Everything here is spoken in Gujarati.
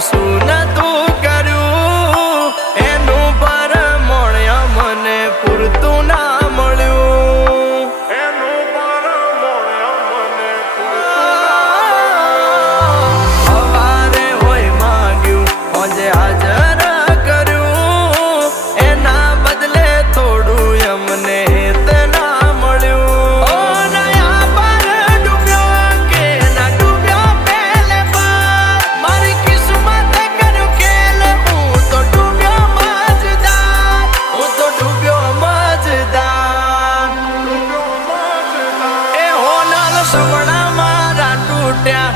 શું નતું કર્યું એનું પરમણ મને પૂરતું ના મળ્યું. એનું પરમણ મને સવારે હોય માંગ્યું આજે હાજર કર્યું એના બદલે થોડું અમને ના મળ્યું. ઓ નયા પર ડૂબ્યો કે ના ડૂબ્યો પેલે પર મારી કિસ્મત કર્યું ખેલ હું તો ડૂબ્યો મજદાર. હું તો ડૂબ્યો મજદાર. એ હોનલ સપના મારા તૂટ્યા